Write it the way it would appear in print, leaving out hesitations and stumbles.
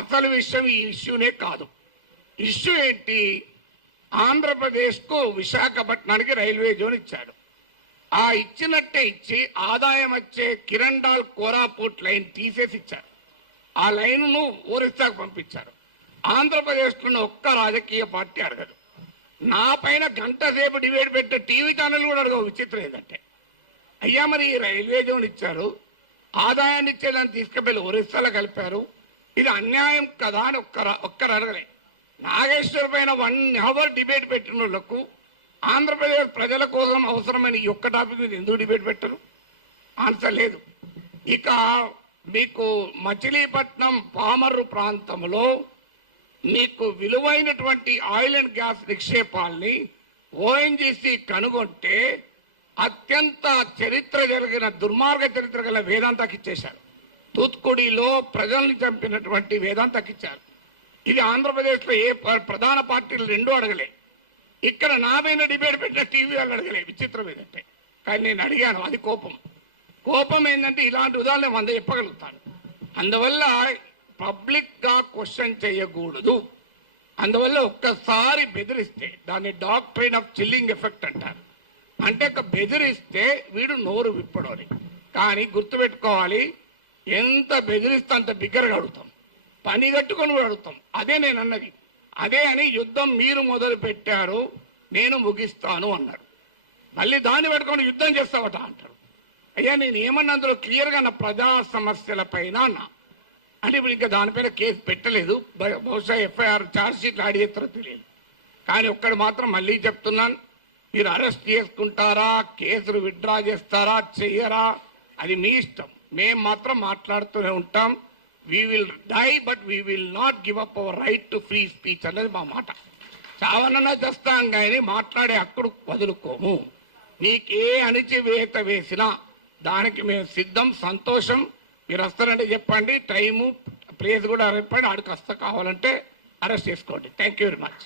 అసలు విషయం ఈ ఇష్యూనే కాదు. ఇష్యూ ఏంటి? ఆంధ్రప్రదేశ్కు విశాఖపట్నానికి రైల్వే జోన్ ఇచ్చాడు. ఆ ఇచ్చినట్టే ఇచ్చి ఆదాయం వచ్చే కిరండాల్ కోరాపుట్ లైన్ తీసేసి ఇచ్చారు. ఆ లైన్ను ఒరిస్సాకు పంపించారు. ఆంధ్రప్రదేశ్లో ఒక్క రాజకీయ పార్టీ అడగదు. నా పైన గంట సేపు డిబేట్ పెట్టే టీవీ ఛానల్ కూడా అడగవు. విచిత్రం ఏంటంటే, అయ్యా మరి ఈ రైల్వే జోన్ ఇచ్చారు, ఆదాయాన్ని ఇచ్చేదాన్ని తీసుకువెళ్ళి ఒరిస్సాలో కలిపారు, ఇది అన్యాయం కదా అని ఒక్కరు అడగలే. నాగేశ్వర్ పైన 1 hour డిబేట్ పెట్టిన వాళ్ళకు ఆంధ్రప్రదేశ్ ప్రజల కోసం అవసరమైన ఈ ఒక్క టాపిక్ మీద ఎందుకు డిబేట్ పెట్టరు? ఆన్సర్ లేదు. ఇక మీకు మచిలీపట్నం పామర్రు ప్రాంతంలో మీకు విలువైనటువంటి ఆయిల్ అండ్ గ్యాస్ నిక్షేపాల్ని ఓఎన్జీసీ కనుగొంటే అత్యంత చరిత్ర జరిగిన దుర్మార్గ చరిత్ర గల వేదాంతకి ఇచ్చేశారు. తూత్కుడిలో ప్రజల్ని చంపినటువంటి వేదాంతకి ఇచ్చారు. ఇది ఆంధ్రప్రదేశ్లో ఏ ప్రధాన పార్టీలు రెండూ అడగలే. ఇక్కడ నా మీద డిబేట్ పెట్టిన టీవీ వాళ్ళు అడగలే. విచిత్రం ఏదంటే, కానీ నేను అడిగాను. అది కోపం ఏంటంటే ఇలాంటి ఉదాహరణ 100 చెప్పగలుగుతాను. అందువల్ల పబ్లిక్గా క్వశ్చన్ చేయకూడదు. అందువల్ల ఒక్కసారి బెదిరిస్తే దాన్ని డాక్ట్రైన్ ఆఫ్ చిల్లింగ్ ఎఫెక్ట్ అంటారు. అంటే బెదిరిస్తే వీడు నోరు విప్పడని. కానీ గుర్తుపెట్టుకోవాలి, ఎంత బెదిరిస్తే అంత బిగ్గరగా అడుగుతాం, పని కట్టుకొని కూడా అడుగుతాం. అదే నేను అన్నది. అదే అని యుద్ధం మీరు మొదలు పెట్టారు, నేను ముగిస్తాను అన్నారు. మళ్ళీ దాన్ని పెట్టుకొని యుద్ధం చేస్తావట అంటారు. అయ్యా నేను ఏమన్నా అందులో క్లియర్గా నా ప్రజా సమస్యల పైన అన్నా. అంటే ఇప్పుడు ఇంకా దానిపైన కేసు పెట్టలేదు. బహుశా ఎఫ్ఐఆర్ ఛార్జ్ షీట్లు యాడ్ చేస్తారో తెలియదు. కానీ ఒక్కడు మాత్రం మళ్ళీ చెప్తున్నాను, మీరు అరెస్ట్ చేసుకుంటారా, కేసులు విత్డ్రా చేస్తారా, చెయ్యరా, అది మీ ఇష్టం. మేము మాత్రం మాట్లాడుతూనే ఉంటాం. We will die but we will not give up our right to free speech అనేది మా మాట. చావనన్నా చేస్తాం కానీ మాట్లాడే హక్కుడు వదులుకోము. నీకే అణిచివేత వేసినా దానికి మేము సిద్ధం. సంతోషం. మీరు వస్తారంటే చెప్పండి, టైము ప్లేస్ కూడా చెప్పండి. ఆడికి వస్తా కావాలంటే అరెస్ట్ చేసుకోండి. Thank you very much.